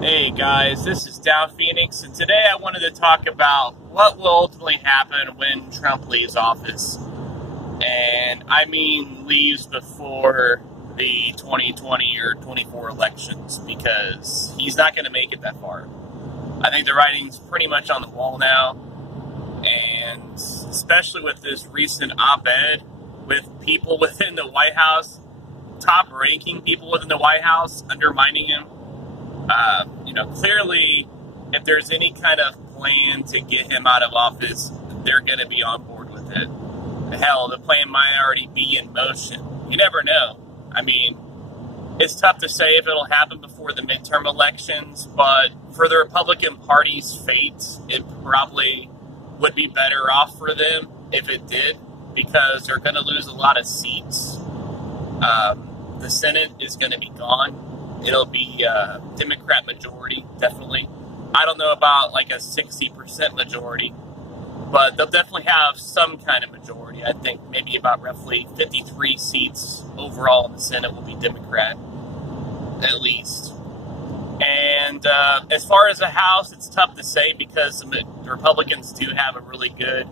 Hey guys, this is Dow Phoenix, and today I wanted to talk about what will ultimately happen when Trump leaves office. And I mean leaves before the 2020 or 24 elections, because he's not going to make it that far. I think the writing's pretty much on the wall now, and especially with this recent op-ed with people within the White House, top-ranking people within the White House undermining him. Clearly, if there's any kind of plan to get him out of office, they're going to be on board with it. Hell, the plan might already be in motion. You never know. I mean, it's tough to say if it'll happen before the midterm elections, but for the Republican Party's fate, it probably would be better off for them if it did, because they're going to lose a lot of seats. The Senate is going to be gone. It'll be Democrat majority, definitely. I don't know about like a 60% majority, but they'll definitely have some kind of majority. I think maybe about roughly 53 seats overall in the Senate will be Democrat, at least. And as far as the House, it's tough to say because the Republicans do have a really good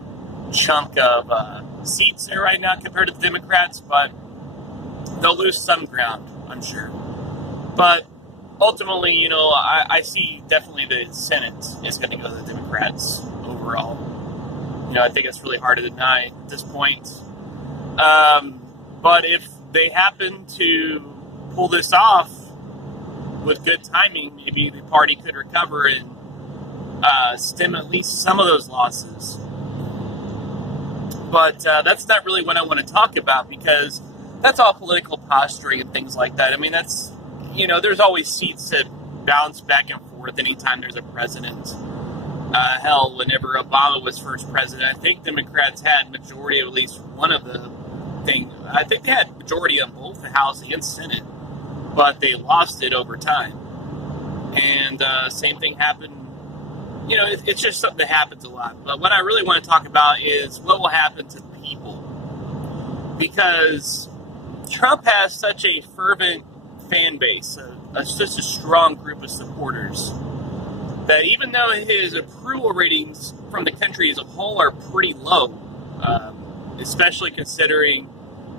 chunk of seats there right now compared to the Democrats, but they'll lose some ground, I'm sure. But ultimately, I see definitely the Senate is going to go to the Democrats overall. I think it's really hard to deny at this point. But if they happen to pull this off with good timing, maybe the party could recover and stem at least some of those losses. But that's not really what I want to talk about, because that's all political posturing and things like that. I mean, there's always seats that bounce back and forth anytime there's a president. Hell, whenever Obama was first president, I think Democrats had majority of at least one of the things. I think they had majority on both the House and Senate, but they lost it over time. And same thing happened. It's just something that happens a lot. But what I really want to talk about is what will happen to people. Because Trump has such a fervent fan base, such a strong group of supporters, that even though his approval ratings from the country as a whole are pretty low, especially considering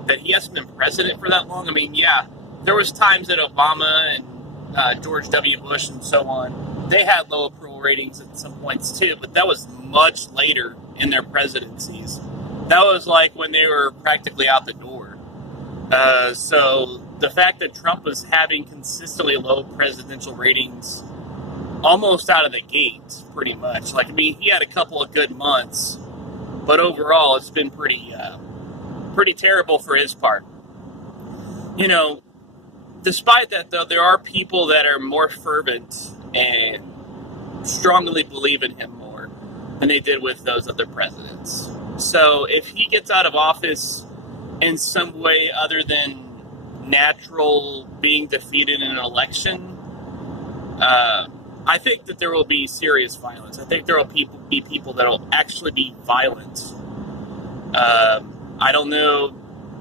that he hasn't been president for that long. I mean, yeah, there was times that Obama and George W. Bush and so on, they had low approval ratings at some points too, but that was much later in their presidencies. That was like when they were practically out the door. So the fact that Trump was having consistently low presidential ratings almost out of the gate, pretty much. He had a couple of good months, but overall it's been pretty terrible for his part. Despite that, though, there are people that are more fervent and strongly believe in him more than they did with those other presidents. So if he gets out of office in some way other than natural being defeated in an election, I think that there will be serious violence. I think there will be people that will actually be violent. I don't know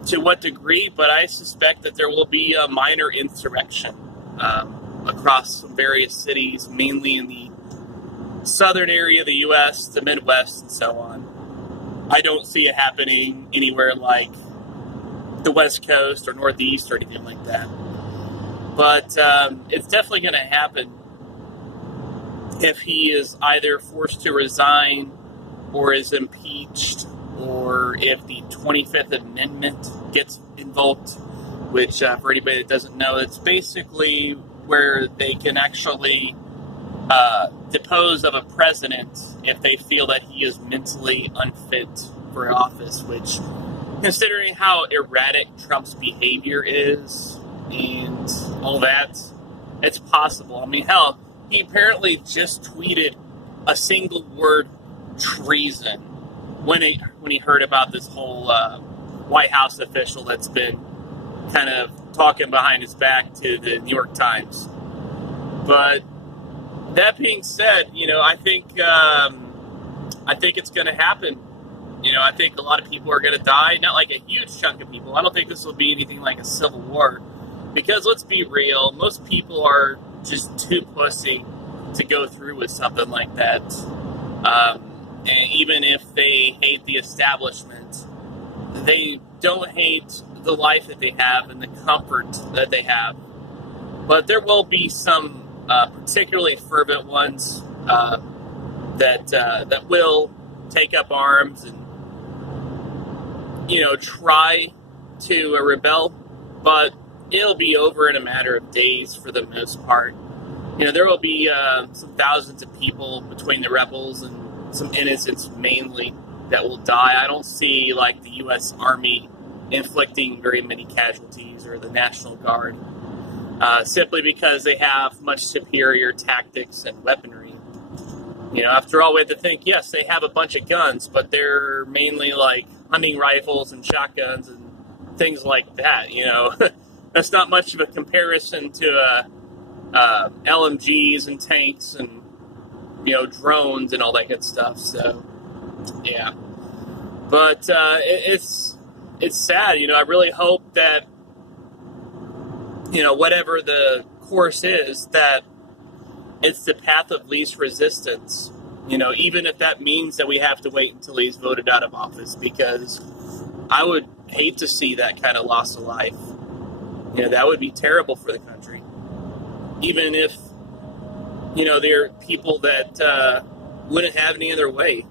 to what degree, but I suspect that there will be a minor insurrection across some various cities, mainly in the southern area of the U.S., the Midwest, and so on. I don't see it happening anywhere like the West Coast or Northeast or anything like that. But it's definitely going to happen if he is either forced to resign or is impeached, or if the 25th Amendment gets invoked, which for anybody that doesn't know, it's basically where they can actually depose of a president if they feel that he is mentally unfit for office, which, considering how erratic Trump's behavior is and all that, it's possible. I mean, hell, he apparently just tweeted a single word, treason, when he heard about this whole White House official that's been kind of talking behind his back to the New York Times. But that being said, I think it's going to happen. I think a lot of people are going to die, not like a huge chunk of people. I don't think this will be anything like a civil war, because let's be real, most people are just too pussy to go through with something like that. And even if they hate the establishment, they don't hate the life that they have and the comfort that they have. But there will be some particularly fervent ones that will take up arms and try to rebel, but it'll be over in a matter of days for the most part. There will be some thousands of people between the rebels and some innocents mainly that will die. I don't see like the U.S. Army inflicting very many casualties or the National Guard, simply because they have much superior tactics and weaponry. After all, we have to think, yes, they have a bunch of guns, but they're mainly like hunting rifles and shotguns and things like that. That's not much of a comparison to LMGs and tanks and drones and all that good stuff. So yeah, but it's sad. I really hope that whatever the course is, that it's the path of least resistance. Even if that means that we have to wait until he's voted out of office, because I would hate to see that kind of loss of life. That would be terrible for the country. Even if, there are people that wouldn't have any other way.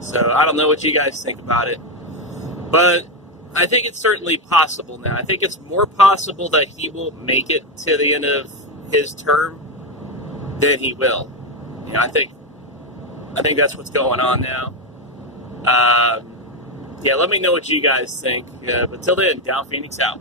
So I don't know what you guys think about it. But I think it's certainly possible now. I think it's more possible that he will make it to the end of his term than he will. I think that's what's going on now. Yeah, let me know what you guys think. But till then, Down Phoenix out.